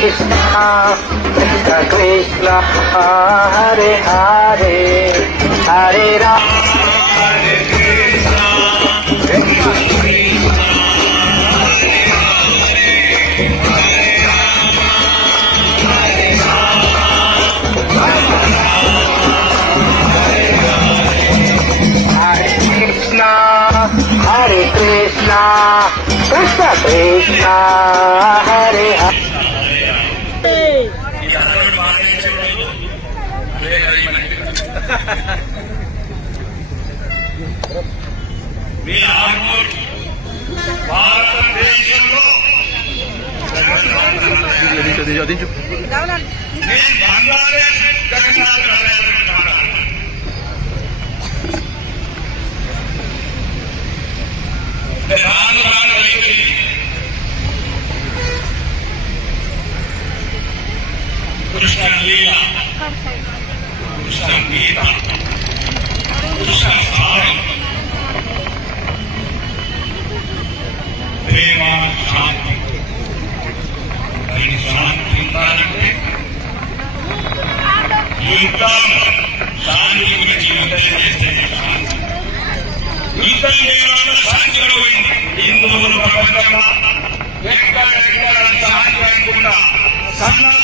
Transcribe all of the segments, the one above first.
Krishna Krishna Krishna Hare Hare Hare Ram Krishna, Krishna Krishna, Hare Hare. మీ ఆర్మూర్ భారతదేశంలో నేను బంగ్లాదేశ్ జగన్నాథ్ కృష్ణ గీత ప్రేమ శాంతి ఈ శాంతి ఉండాలంటే యుద్ధం శాంతి గురించి యుద్ధం చేస్తే శాంతి యుద్ధం చేయడం శాంతి పోయింది. హిందువులు ప్రపంచంలో ఎక్కడ ఎక్కడ శాంతి అనుకుంటా. సన్నాసులా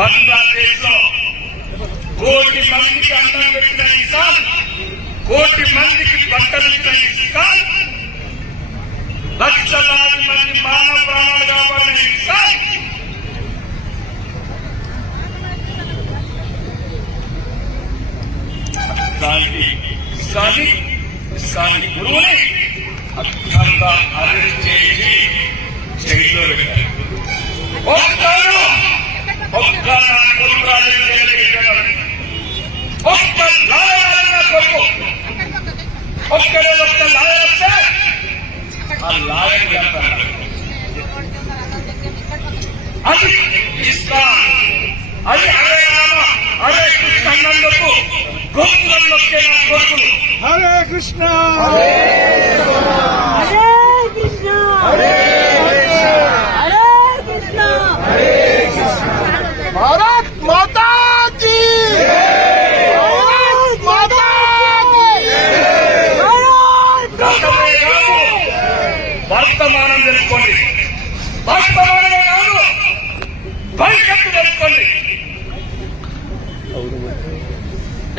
బంగ్లాదేశ్ లో కోటి మందికి అన్నం పెట్టిన ఇసాన్ కోటి మందికి బట్టలు ఇచ్చిన ఇసాన్ లక్షలాది మంది మానవ ప్రాణాలు కాపాడిన ఇసాన్ దానికి ఇసాని ఇసాని గురువుని అర్థంగా అరెస్ట్ చేసి జైల్లో పెట్టారు అది ఇస్లాం అది అరే రామ అరే కృష్ణ అన్నందుకు గొప్పలు నొక్కే నా కొడుకులు హరే కృష్ణ హరే కృష్ణ వర్తమానం తెలుసుకోండి వర్తమానమే కాదు భవిష్యత్తు తెలుసుకోండి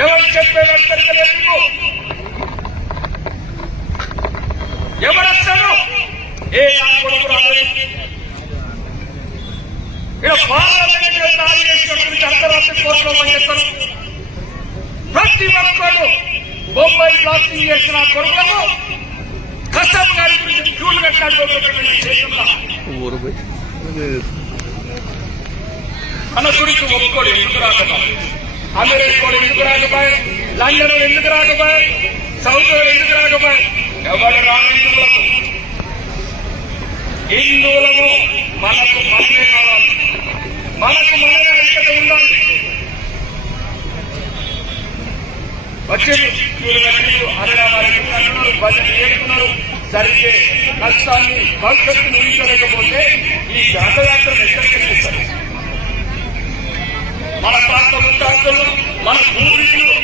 ఎవరు చెప్పే వెళ్తారు ఎవరు వస్తారు ఏ నా కొడుకు రాలేదు ఇక్కడ పార్లమెంట్ దాడి చేసిన గురించి కోర్టులో పనిచేస్తారు ప్రతి ఒక్కరు బొంబాయి బ్లాస్టింగ్ చేసిన ఆ కొడుకులకు కష్టం గారి గురించి క్యూలు కట్టాడు మన గురించి ఒప్పుకోడు ఎందుకు రాకపోయి అమెరికా ఎందుకు రాకపోయి లండన్ ఎందుకు రాకపోయి సౌదీ ఎందుకు రాకపోయి ఎవరు రానందులకు హిందువులము మనకు మనమే కావాలి. మనకు మనమే ఐక్యత ఉండాలి. వచ్చేది. హరిరామారు జరిగే కష్టాన్ని భవిష్యత్తును ఊహించలేకపోతే ఈ జాతయాత్రను ఎక్కడికి వెళ్ళిస్తారు మన ప్రాంత ముఖ్యాంతులు మన పూర్వీకులు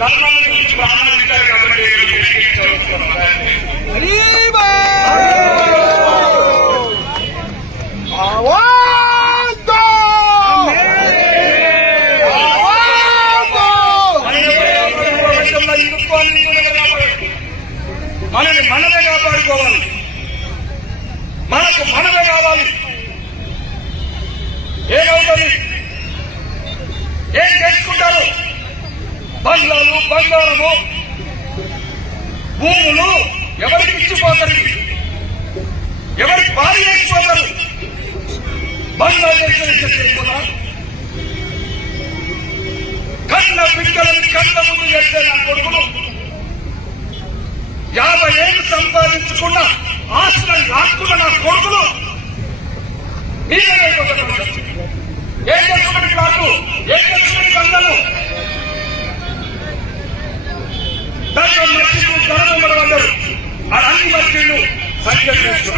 కర్ణాల నుంచి ప్రాణాలు ఇచ్చారు కాబట్టి మనని మనమే కాపాడుకోవాలి. మనకు మనమే కావాలి. ఏమవుతుంది ఏం చేసుకుంటారు? బంగ్లాలు బంగారము భూములు ఎవరికి ఇచ్చిపోతారు? ఎవరికి భార్య ఇచ్చిపోతారు? బంగ్లాదేశ్ కన్న బిడ్డలను కన్న ముందు చేస్తే నా కొడుకులు సంపాదించుకున్న ఆస్తులను లాక్కున్న నా కొడుకులు. మీరేమైపోతున్నారు ఏం చేస్తున్నట్టు నాకు ఏం చేస్తున్నట్టు కందలు దాంట్లో మధ్యలు ధనవంతులు అందరూ అన్ని మధ్యలు సంఖ్యలు